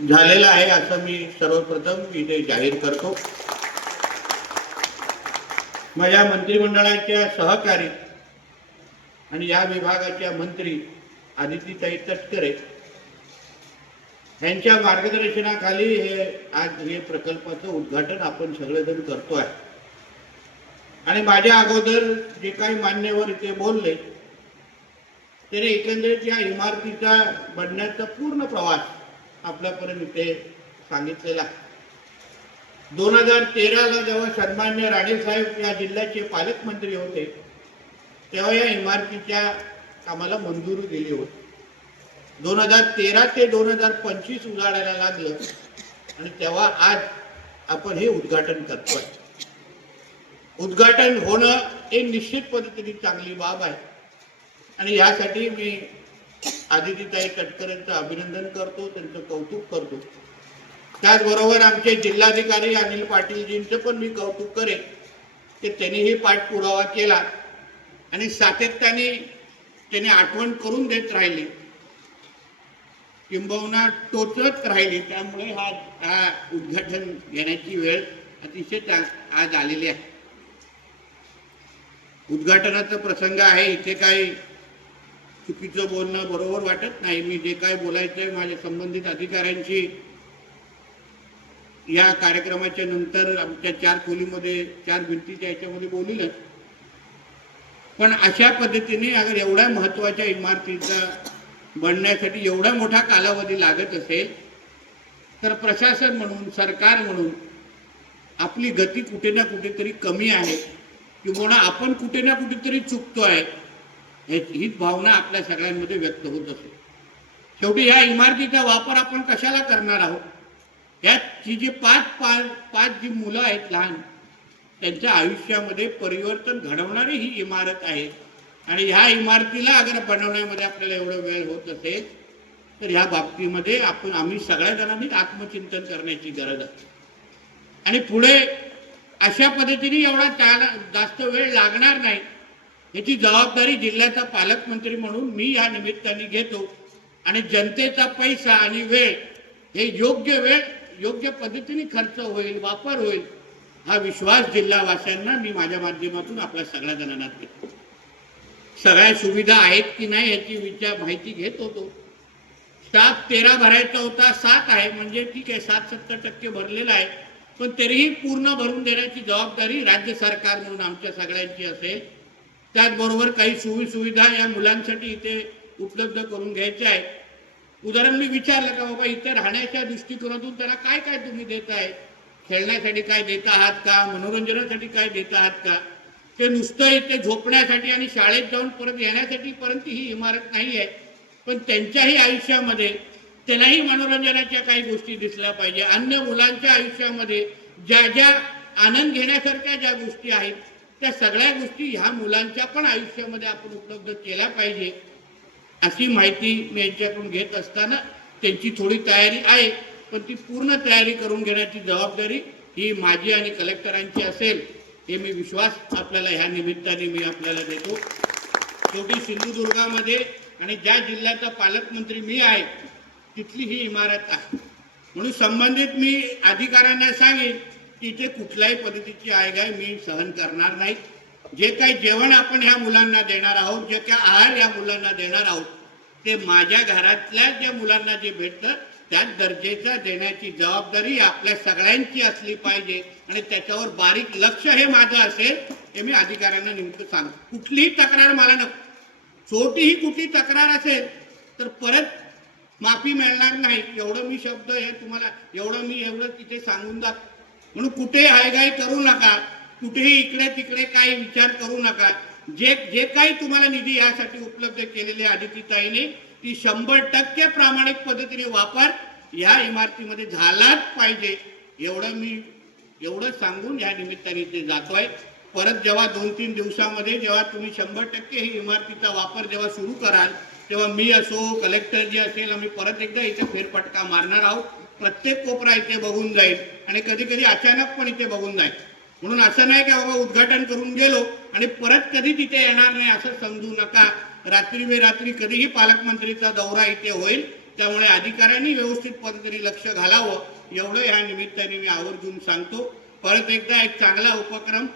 झालेला आहे असं मी सर्वप्रथम इथे जाहीर करतो. माझ्या मंत्रिमंडळाच्या सहकारी आणि या विभागाच्या मंत्री आदितीताई तटकरे यांच्या मार्गदर्शनाखाली हे आज हे प्रकल्पाचं उद्घाटन आपण सगळेजण करतो आहे. आणि माझ्या अगोदर जे काही मान्यवर इथे बोलले त्याने एकंदरीत या इमारतीचा बनण्याचा पूर्ण प्रवास आपल्यापर्यंत इथे सांगितलेला. दोन हजार तेराला जेव्हा सन्मान्य राणेसाहेब या जिल्ह्याचे पालकमंत्री होते तेव्हा या इमारतीच्या कामाला मंजुरी दिली होती. दोन हजार तेरा ते दोन हजार पंचवीस उजाडायला लागलं आणि तेव्हा आज आपण हे उद्घाटन करतोय. उद्घाटन होणं हे निश्चित पद्धतीने चांगली बाब आहे. आणि यासाठी मी आदितीताई तटकरेंचं अभिनंदन करतो त्यांचं कौतुक करतो. त्याचबरोबर आमचे जिल्हाधिकारी अनिल पाटीलजींचं पण मी कौतुक करेन की त्यांनीही पाठपुरावा केला आणि सातत्याने त्यांनी आठवण करून देत राहिली. किंबहुना टोचत राहिली त्यामुळे हा हा उद्घाटन घेण्याची वेळ अतिशय आज आलेली आहे. उद्घाटनाचा प्रसंग आहे इथे काही चुकीचं बोलणं बरोबर वाटत नाही. मी जे काय बोलायचं आहे माझ्या संबंधित अधिकाऱ्यांशी या कार्यक्रमाच्या नंतर आमच्या चार खोलीमध्ये चार भिंतीच्या याच्यामध्ये बोलूनच. पण अशा पद्धतीने अगर एवढ्या महत्त्वाच्या इमारतीचा बनण्यासाठी एवढा मोठा कालावधी लागत असेल तर प्रशासन म्हणून सरकार म्हणून आपली गती कुठे ना कुठेतरी कमी आहे. किंवा आपण कुठे ना कुठेतरी चुकतो आहे हीच भावना आपल्या सगळ्यांमध्ये व्यक्त होत असते. शेवटी ह्या इमारतीचा वापर आपण कशाला करणार आहोत? याची जी पाच पाच पाच जी मुलं आहेत लहान त्यांच्या आयुष्यामध्ये परिवर्तन घडवणारी ही इमारत आहे. आणि ह्या इमारतीला अगर बनवण्यामध्ये आपल्याला एवढं वेळ होत असेल तर ह्या बाबतीमध्ये आपण आम्ही सगळ्या जणांनी आत्मचिंतन करण्याची गरज आहे. आणि पुढे अशा पद्धतीने एवढा त्याला जास्त वेळ लागणार नाही. याची जबाबदारी जिल्ह्याचा पालकमंत्री म्हणून मी या निमित्ताने घेतो. आणि जनतेचा पैसा आणि वेळ हे योग्य वेळ योग्य पद्धतीने खर्च होईल वापर होईल हा विश्वास जिल्हावासियांना मी माझ्या माध्यमातून आपल्या सगळ्या जणांना देतो. सगळ्या सुविधा आहेत की नाही याची विचार माहिती घेत होतो. स्टाफ तेरा भरायचा होता सात आहे म्हणजे ठीक आहे सात सत्तर टक्के भरलेला आहे. पण तरीही पूर्ण भरून देण्याची जबाबदारी राज्य सरकार म्हणून आमच्या सगळ्यांची असेल. त्याचबरोबर काही सोयी सुविधा या मुलांसाठी इथे उपलब्ध करून घ्यायच्या आहेत. उदाहरण मी विचारलं का बाबा इथे राहण्याच्या दृष्टिकोनातून त्याला काय काय तुम्ही देत आहे? खेळण्यासाठी काय देत आहात का? मनोरंजनासाठी काय देत आहात का? ते नुसतं इथे झोपण्यासाठी आणि शाळेत जाऊन परत येण्यासाठी पर्यंत ही इमारत नाही आहे. पण त्यांच्याही आयुष्यामध्ये त्यांनाही मनोरंजनाच्या काही गोष्टी दिसल्या पाहिजे. अन्य मुलांच्या आयुष्यामध्ये ज्या ज्या आनंद घेण्यासारख्या ज्या गोष्टी आहेत त्या सगळ्या गोष्टी ह्या मुलांच्या पण आयुष्यामध्ये आपण उपलब्ध केल्या पाहिजे अशी माहिती मी यांच्याकडून घेत असताना त्यांची थोडी तयारी आहे पण ती पूर्ण तयारी करून घेण्याची जबाबदारी ही माझी आणि कलेक्टरांची असेल हे मी विश्वास आपल्याला ह्या निमित्ताने मी आपल्याला देतो. शेवटी सिंधुदुर्गामध्ये आणि ज्या जिल्ह्याचा पालकमंत्री मी आहे तिथली ही इमारत आहे. म्हणून संबंधित मी अधिकाऱ्यांना सांगेन की कुठल्याही पद्धतीची आयगाय मी सहन करणार नाही. जे काही जेवण आपण ह्या मुलांना देणार आहोत जे काही आहार या मुलांना देणार आहोत ते माझ्या घरातल्या ज्या मुलांना जे भेटतं त्या दर्जेचं देण्याची जबाबदारी आपल्या सगळ्यांची असली पाहिजे आणि त्याच्यावर बारीक लक्ष हे माझं असेल हे मी अधिकाऱ्यांना नेमकं सांगतो. कुठलीही तक्रार मला नको. छोटीही कुठली तक्रार असेल तर परत माफी मिळणार नाही. एवढं मी शब्द हे तुम्हाला एवढं मी एवढं तिथे सांगून दाखव म्हणून कुठे हायगाय करू नका. कुठेही इकडे तिकडे काही विचार करू नका. जे जे काही तुम्हाला निधी यासाठी उपलब्ध केलेले आदितीताईने ती शंभर टक्के प्रामाणिक पद्धतीने वापर या इमारतीमध्ये झालाच पाहिजे. एवढं मी एवढं सांगून या निमित्ताने इथे जातोय. परत जेव्हा दोन तीन दिवसामध्ये जेव्हा तुम्ही शंभर टक्के ही इमारतीचा वापर जेव्हा सुरू कराल तेव्हा मी असो कलेक्टर जे असेल आम्ही परत एकदा इथे फेरफटका मारणार आहोत. प्रत्येक कोपरा इथे बघून जाईल आणि कधी कधी अचानक पण इथे बघून जाईल. म्हणून असं नाही की बाबा उद्घाटन करून गेलो आणि परत कधी तिथे येणार नाही असं समजू नका. रात्री बेरात्री कधीही पालकमंत्रीचा दौरा इथे होईल. त्यामुळे अधिकाऱ्यांनी व्यवस्थित पद्धतीने लक्ष घालावं. एवढं ह्या निमित्ताने मी आवर्जून सांगतो. परत एकदा एक चांगला उपक्रम.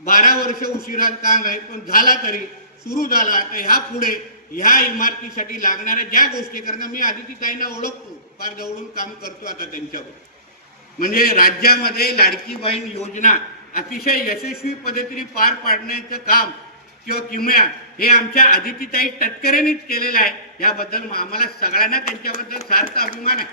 बारा वर्ष उशिरा का नाही पण झाला तरी सुरू झाला तर ह्या पुढे ह्या इमारतीसाठी लागणाऱ्या ज्या गोष्टी कारण मी आदिती ताईंना ओळखतो फार जवळून काम करतो आता त्यांच्यावर. म्हणजे राज्यामध्ये लाडकी बहीण योजना अतिशय यशस्वी पद्धतीने पार पाडण्याचं काम किंवा किमया हे आमच्या आदितीताई तटकरेंनीच केलेलं आहे. याबद्दल आम्हाला सगळ्यांना त्यांच्याबद्दल सार्थ अभिमान आहे.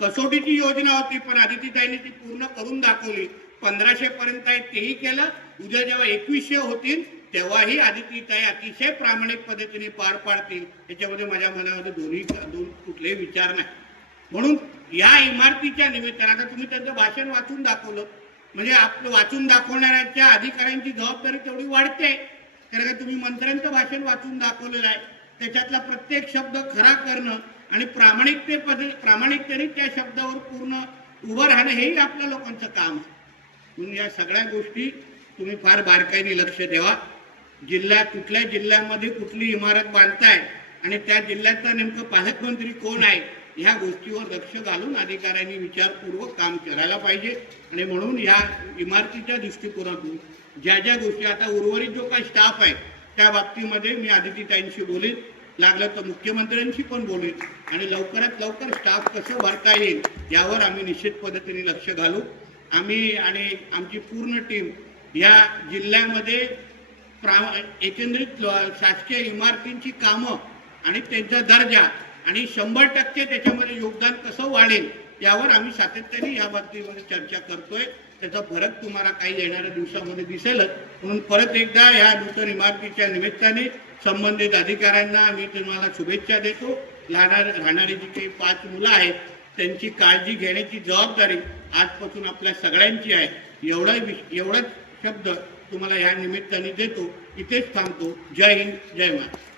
कसोटीची योजना होती पण आदितीताईने ती पूर्ण करून दाखवली. पंधराशे पर्यंत आहे तेही केलं. उद्या जेव्हा एकवीसशे होतील तेव्हाही आदितीताई अतिशय प्रामाणिक पद्धतीने पार पाडतील याच्यामध्ये माझ्या मनामध्ये दोन्ही दोन कुठलेही विचार नाही. म्हणून या इमारतीच्या निमित्तानं आता तुम्ही त्यांचं भाषण वाचून दाखवलं म्हणजे आपलं वाचून दाखवणाऱ्याच्या अधिकाऱ्यांची जबाबदारी तेवढी वाढते कारण का तुम्ही मंत्र्यांचं भाषण वाचून दाखवलेलं आहे. त्याच्यातला प्रत्येक शब्द खरा करणं आणि प्रामाणिकते प्रामाणिकतेने त्या शब्दावर पूर्ण उभं राहणं हेही आपल्या लोकांचं काम आहे. म्हणून या सगळ्या गोष्टी तुम्ही फार बारकाईने लक्ष द्यावा जिल्ह्यात कुठल्या जिल्ह्यामध्ये कुठली इमारत बांधताय आणि त्या जिल्ह्याचा नेमकं पालकमंत्री कोण आहे ह्या गोष्टीवर लक्ष घालून अधिकाऱ्यांनी विचारपूर्वक काम करायला पाहिजे. आणि म्हणून ह्या इमारतीच्या दृष्टिकोनातून ज्या ज्या गोष्टी आता उर्वरित जो काही स्टाफ आहे त्या बाबतीमध्ये मी आदितीताईंशी बोलेन. लागलं तर मुख्यमंत्र्यांशी पण बोलेन. आणि लवकरात लवकर स्टाफ कसं भरता येईल यावर आम्ही निश्चित पद्धतीने लक्ष घालू. आम्ही आणि आमची पूर्ण टीम या जिल्ह्यामध्ये प्रा एकंदरीत शासकीय इमारतींची कामं आणि त्यांचा दर्जा आणि शंभर टक्के त्याच्यामध्ये योगदान कसं वाढेल यावर आम्ही सातत्याने या बाबतीमध्ये चर्चा करतोय. त्याचा फरक तुम्हाला काही येणाऱ्या दिवसामध्ये दिसेलच. म्हणून परत एकदा या नूतन इमारतीच्या निमित्ताने संबंधित अधिकाऱ्यांना मी तुम्हाला शुभेच्छा देतो. राहणार राहणारी जी काही पाच मुलं आहेत त्यांची काळजी घेण्याची जबाबदारी आजपासून आपल्या सगळ्यांची आहे. एवढा विश- एवढाच शब्द तुम्हाला या निमित्ताने देतो. इथेच थांबतो. जय हिंद जय महाराष्ट्र.